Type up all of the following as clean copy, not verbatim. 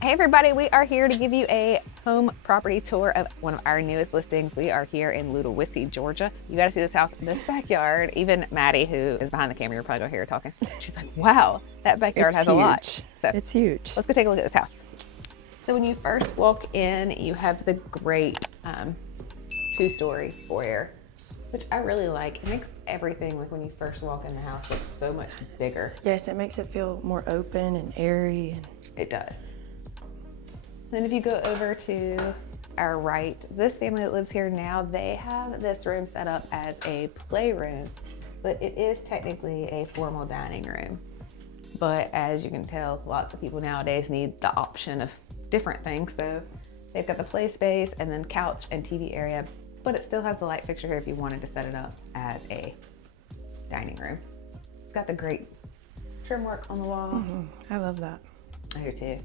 Hey everybody, we are here to give you a home property tour of one of our newest listings. We are here in Ludowici, Georgia. You gotta see this house, this backyard. Even Maddie, who is behind the camera, you're probably gonna hear her talking. She's like, wow, that backyard has a lot. So it's huge. Let's go take a look at this house. So when you first walk in, you have the great two-story foyer, which I really like. It makes everything, like when you first walk in the house, look so much bigger. Yes, it makes it feel more open and airy. It does. Then if you go over to our right, this family that lives here now, they have this room set up as a playroom, but it is technically a formal dining room. But as you can tell, lots of people nowadays need the option of different things. So they've got the play space and then couch and TV area, but it still has the light fixture here if you wanted to set it up as a dining room. It's got the great trim work on the wall. I love that. I do too.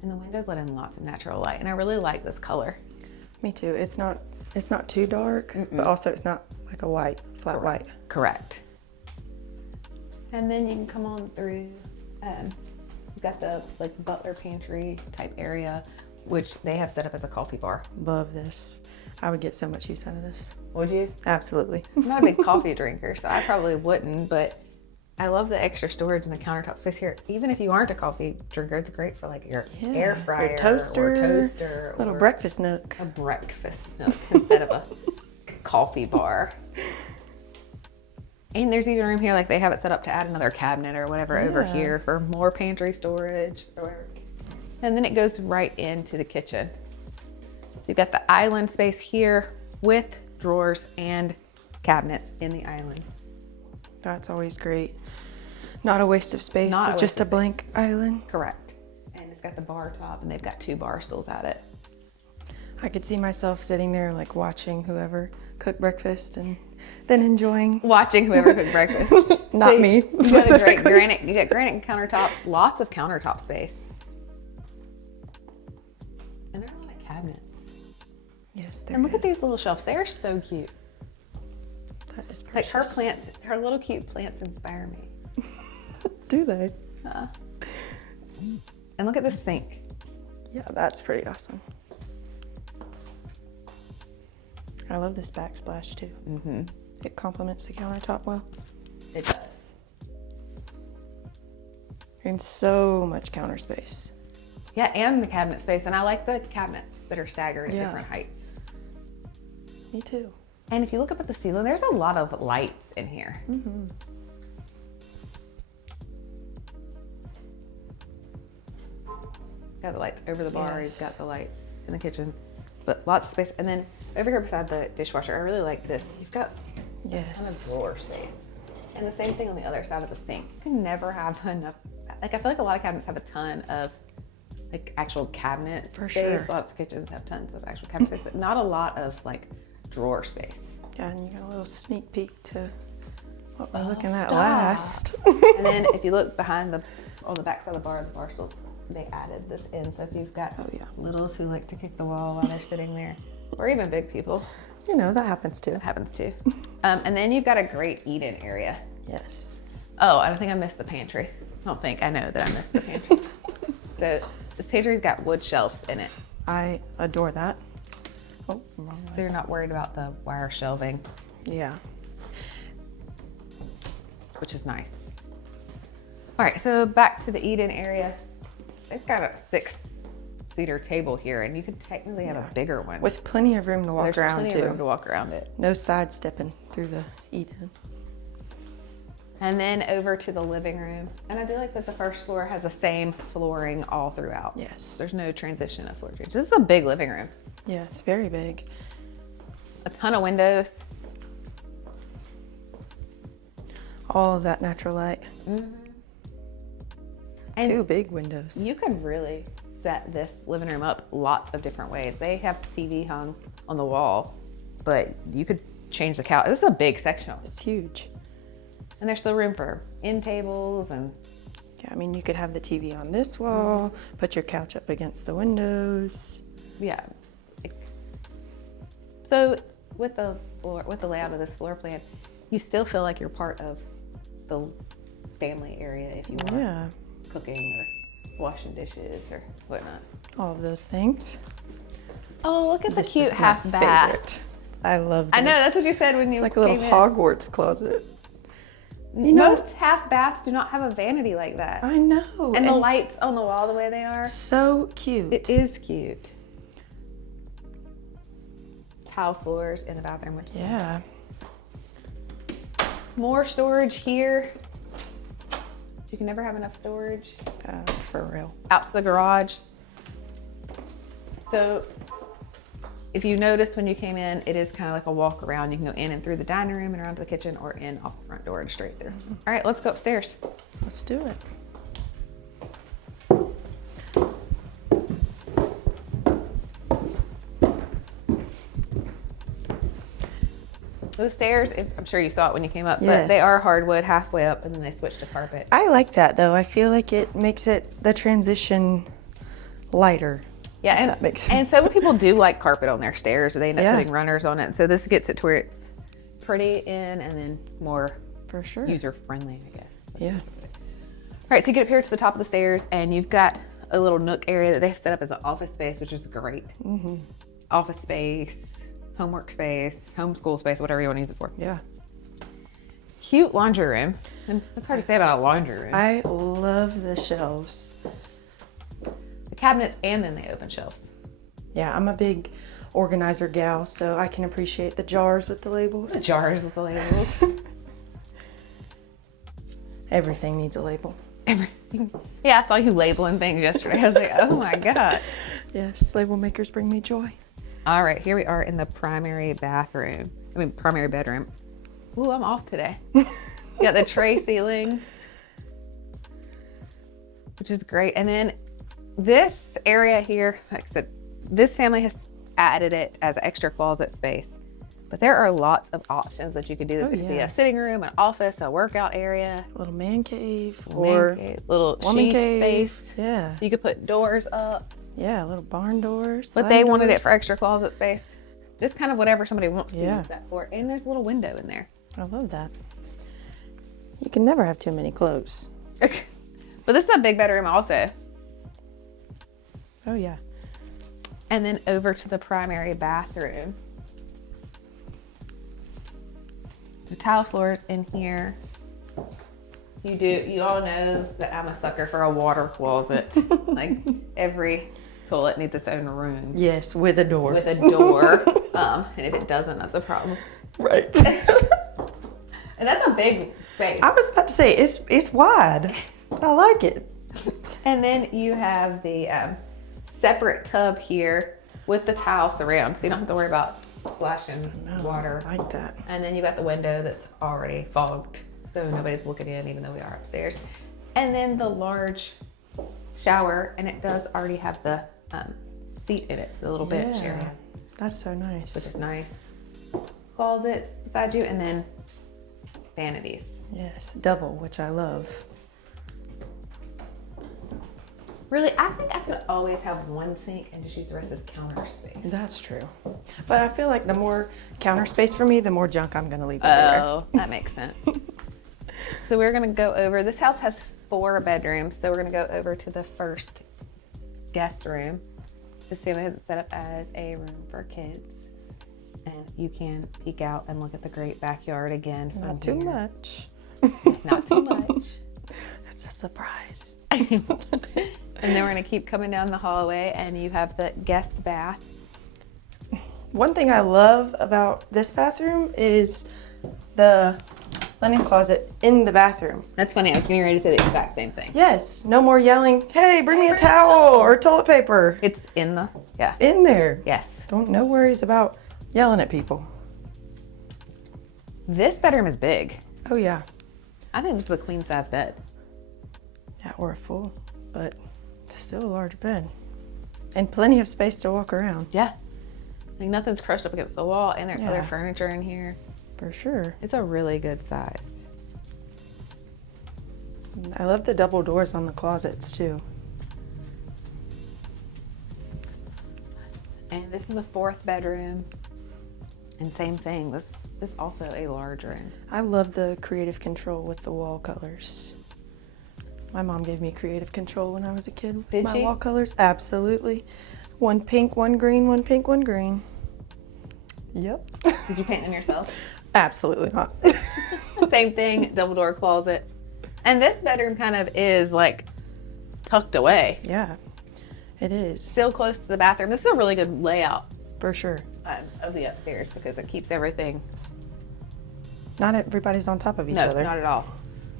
And the windows let in lots of natural light, and I really like this color. Me too. It's not too dark, but also it's not like a white, flat white. Correct. And then you can come on through. You've got the like butler pantry type area, which they have set up as a coffee bar. Love this. I would get so much use out of this. Would you? Absolutely. I'm not a big coffee drinker, so I probably wouldn't, but I love the extra storage and the countertop space here. Even if you aren't a coffee drinker, it's great for like your air fryer, your toaster, or toaster, little breakfast nook. A breakfast nook instead of a coffee bar. And there's even room here, like they have it set up to add another cabinet or whatever over here for more pantry storage or whatever. And then it goes right into the kitchen. So you've got the island space here with drawers and cabinets in the island. That's always great. Not a waste of space, but just a blank island. Correct. And it's got the bar top and they've got 2 bar stools at it. I could see myself sitting there like watching whoever cook breakfast and then enjoying. Watching whoever cook breakfast. Not me. You got a great granite, you got granite countertops, lots of countertop space. And there are a lot of cabinets. Yes, there And look is. at these little shelves. They are so cute. That is precious. Like her plants, her little cute plants inspire me. Do they? And look at this sink. Yeah, that's pretty awesome. I love this backsplash too. It complements the countertop well. It does. And so much counter space. Yeah, and the cabinet space. And I like the cabinets that are staggered at different heights. Me too. And if you look up at the ceiling, there's a lot of lights in here. Got the lights over the bar, you've got the lights in the kitchen, but lots of space. And then over here beside the dishwasher, I really like this. You've got a ton of drawer space. And the same thing on the other side of the sink. You can never have enough, like I feel like a lot of cabinets have a ton of like actual cabinet space. Sure. Lots of kitchens have tons of actual cabinet space, but not a lot of like drawer space. Yeah, and you got a little sneak peek to what we're looking at last. And then if you look behind on the back side of the bar stools, they added this in. So if you've got littles who like to kick the wall while they're sitting there, or even big people. You know, that happens too. It happens too. And then you've got a great eat-in area. Yes. Oh, I don't think I missed the pantry. I don't think, I know that I missed the pantry. So this pantry's got wood shelves in it. I adore that. Oh, wrong way. So you're not worried about the wire shelving. Yeah. Which is nice. All right, so back to the eat-in area. They've got a 6-seater table here, and you could technically have a bigger one. With plenty of room to walk around There's too. plenty of room to walk around it. No sidestepping through the eat-in. And then over to the living room. And I do like that the first floor has the same flooring all throughout. Yes. There's no transition of floor change. This is a big living room. Yes, very big. A ton of windows. All of that natural light. And 2 big windows. you could really set this living room up lots of different ways. They have TV hung on the wall, but you could change the couch. This is a big sectional. It's huge. And there's still room for end tables and Yeah, I mean, you could have the TV on this wall, put your couch up against the windows. yeah. So with the layout of this floor plan, you still feel like you're part of the family area if you are cooking or washing dishes or whatnot. All of those things. Oh, look at the This cute is my half bath. favorite. I love this. I know, that's what you said when you It's like a little came in. Hogwarts closet. You know, Most half baths do not have a vanity like that. I know. And the lights on the wall the way they are. So cute. It is cute. Tile floors in the bathroom, which is Yeah. more storage here. You can never have enough storage. For real. Out to the garage. So if you noticed when you came in, it is kind of like a walk around. You can go in and through the dining room and around to the kitchen, or in off the front door and straight through. All right, let's go upstairs. Let's do it. Those stairs, I'm sure you saw it when you came up, but Yes. they are hardwood halfway up, and then they switch to carpet. I like that though. I feel like it makes the transition lighter. Yeah, and that makes sense. And some people do like carpet on their stairs, or they end up Yeah. putting runners on it. So this gets it to where it's pretty in and then more For sure. user friendly, I guess. Yeah. All right, so you get up here to the top of the stairs, and you've got a little nook area that they've set up as an office space, which is great. Mm-hmm. Office space, homework space, homeschool space, whatever you want to use it for. Yeah. Cute laundry room. And that's hard to say about a laundry room. I love the shelves. The cabinets, and then the open shelves. Yeah, I'm a big organizer gal, so I can appreciate the jars with the labels. The jars with the labels. Everything needs a label. Everything. Yeah, I saw you labeling things yesterday. I was like, oh my God. Yes, label makers bring me joy. All right, here we are in the primary primary bedroom. Ooh, I'm off today. You got the tray ceiling, which is great. And then this area here, like I said, this family has added it as extra closet space. But there are lots of options that you could do. This could be a sitting room, an office, a workout area. A little man cave Little woman sheath cave. space. Yeah. You could put doors up. Yeah, little barn doors. But they wanted it for extra closet space. Just kind of whatever somebody wants to Yeah. use that for. And there's a little window in there. I love that. You can never have too many clothes. But this is a big bedroom also. Oh yeah. And then over to the primary bathroom. The tile floors in here. You all know that I'm a sucker for a water closet. Like every toilet needs its own room. Yes, with a door. With a door. And if it doesn't, that's a problem. Right. And that's a big space. I was about to say it's wide. I like it. And then you have the separate tub here with the tile surround, so you don't have to worry about splashing water. I like that. And then you got the window that's already fogged, so nobody's looking in, even though we are upstairs. And then the large shower, and it does already have the seat in it, the little bench area, That's so nice. which is nice. Closets beside you, and then vanities. Yes, double, which I love. Really, I think I could always have one sink and just use the rest as counter space. That's true. But I feel like the more counter space for me, the more junk I'm gonna leave everywhere. Oh, that makes sense. So we're gonna go over, this house has 4 bedrooms, so we're gonna go over to the first guest room. This family has it set up as a room for kids. And you can peek out and look at the great backyard again from Not too here. much. Not too much. That's a surprise. And then we're gonna keep coming down the hallway, and you have the guest bath. One thing I love about this bathroom is the linen closet in the bathroom. That's funny, I was getting ready to say the exact same thing. Yes, no more yelling, hey, bring me a towel or toilet paper. It's in the, yeah, In there. yes. No worries about yelling at people. This bedroom is big. Oh yeah. I think this is a queen size bed. Yeah, or a full, but still a large bed. And plenty of space to walk around. Yeah. Like nothing's crushed up against the wall, and there's other Yeah. furniture in here. For sure. It's a really good size. I love the double doors on the closets too. And this is the 4th bedroom. And same thing, this also a large room. I love the creative control with the wall colors. My mom gave me creative control when I was a kid with Did my she? wall colors. Absolutely. One pink, one green, one pink, one green. Yep. Did you paint them yourself? Absolutely not. Same thing, double door closet. And this bedroom kind of is like tucked away. Yeah, it is. Still close to the bathroom. This is a really good layout For sure. of the upstairs because it keeps everything. Not everybody's on top of each other. No, not at all,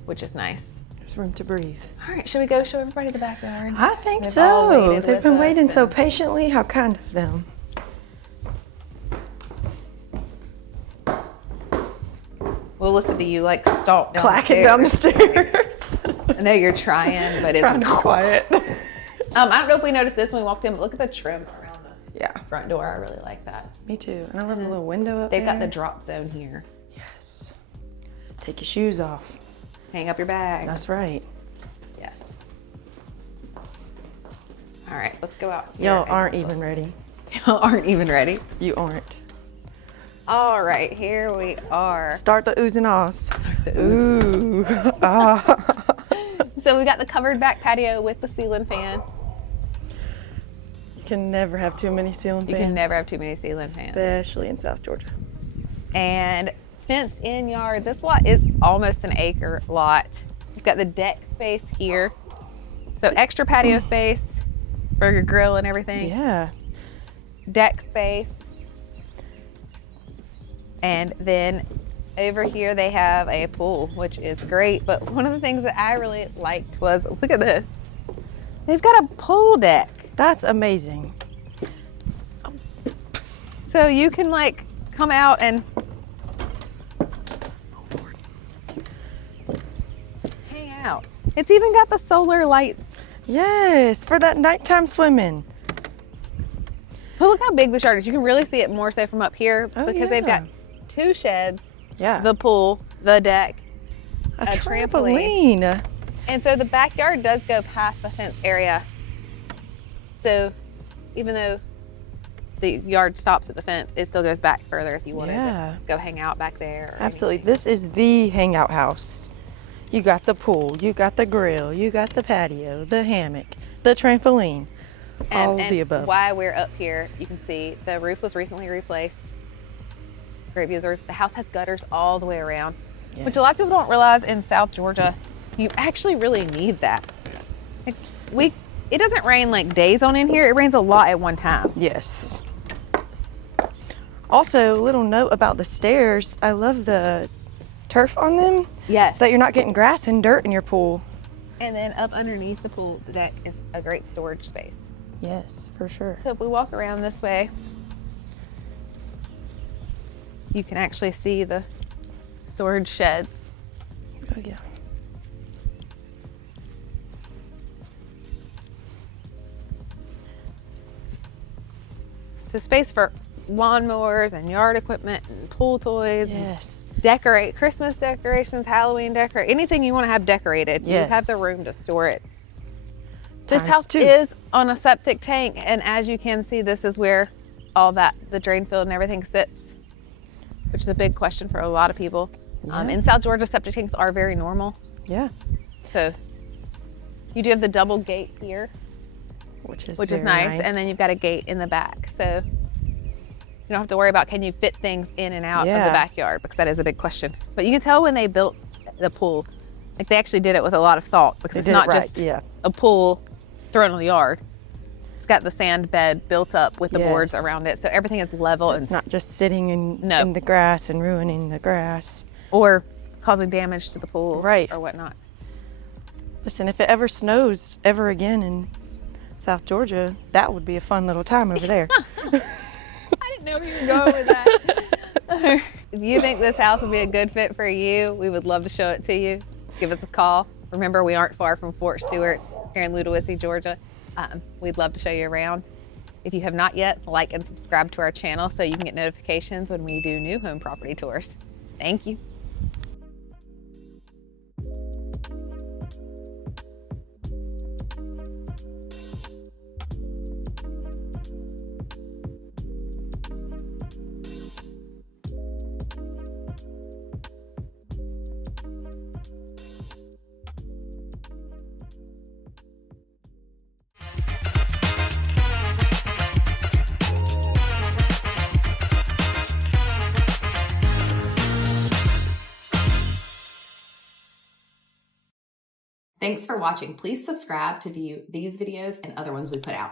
which is nice. There's room to breathe. All right, should we go show everybody the backyard? I think They've all so. waited They've with been us waiting so and- patiently. How kind of them. We'll listen to you like stomp down Clacking down the stairs. I know you're trying, but Trying it's to be quiet. I don't know if we noticed this when we walked in, but look at the trim around the Yeah, front door. I really like that. me too. And I love the little window up They've there. got the drop zone here. Yes. Take your shoes off. Hang up your bag. That's right. Yeah. All right, let's go out. Y'all aren't even ready. Y'all aren't even ready. You aren't. All right, here we are. Start the oohs and ahs. The Ooh. Ah. So we got the covered back patio with the ceiling fan. You can never have too many ceiling You fans. can never have too many ceiling fans. Especially in South Georgia. And fenced in yard. This lot is almost an acre lot. You've got the deck space here. So extra patio space for your grill and everything. Yeah. Deck space. And then over here they have a pool, which is great. But one of the things that I really liked was, look at this. They've got a pool deck. That's amazing. So you can like come out and hang out. It's even got the solar lights. Yes, for that nighttime swimming. But look how big the yard is. You can really see it more so from up here Oh, because they've got yeah. 2 sheds, Yeah. the pool, the deck, a trampoline. trampoline. and so the backyard does go past the fence area. So even though the yard stops at the fence, it still goes back further if you wanted Yeah. to go hang out back there. or Absolutely. anything. This is the hangout house. You got the pool, you got the grill, you got the patio, the hammock, the trampoline, all of the above. While we're up here, you can see the roof was recently replaced. Great view of the roof. The house has gutters all the way around, which a lot of people don't realize in South Georgia, you actually really need that. Like it doesn't rain like days on in here. It rains a lot at one time. Yes. Also, a little note about the stairs. I love the turf on them Yes. so that you're not getting grass and dirt in your pool. And then up underneath the pool, the deck is a great storage space. Yes, for sure. So if we walk around this way, you can actually see the storage sheds. Oh, yeah. So space for lawnmowers and yard equipment and pool toys. And Yes. decorate Christmas decorations, Halloween decorate, anything you want to have decorated. You have the Yes. room to store it. This Times house 2. is on a septic tank, and as you can see, this is where all that, the drain field and everything sits, which is a big question for a lot of people. Yeah. In South Georgia, septic tanks are very normal. Yeah. So you do have the double gate here, Which is which is very nice, and then you've got a gate in the back. So you don't have to worry about can you fit things in and out of Yeah. the backyard, because that is a big question. But you can tell when they built the pool, like they actually did it with a lot of thought, because They it's did it not right, just yeah. a pool thrown in the yard. It's got the sand bed built up with the boards Yes. around it, so everything is level So and it's not just sitting No. in the grass and ruining the grass. or causing damage to the pool Right. or whatnot. Listen, if it ever snows ever again in South Georgia, that would be a fun little time over there. I didn't know where you were going with that. If you think this house would be a good fit for you, we would love to show it to you. Give us a call. Remember, we aren't far from Fort Stewart here in Ludowici, Georgia. We'd love to show you around. If you have not yet, like and subscribe to our channel so you can get notifications when we do new home property tours. Thank you. Thanks for watching. Please subscribe to view these videos and other ones we put out.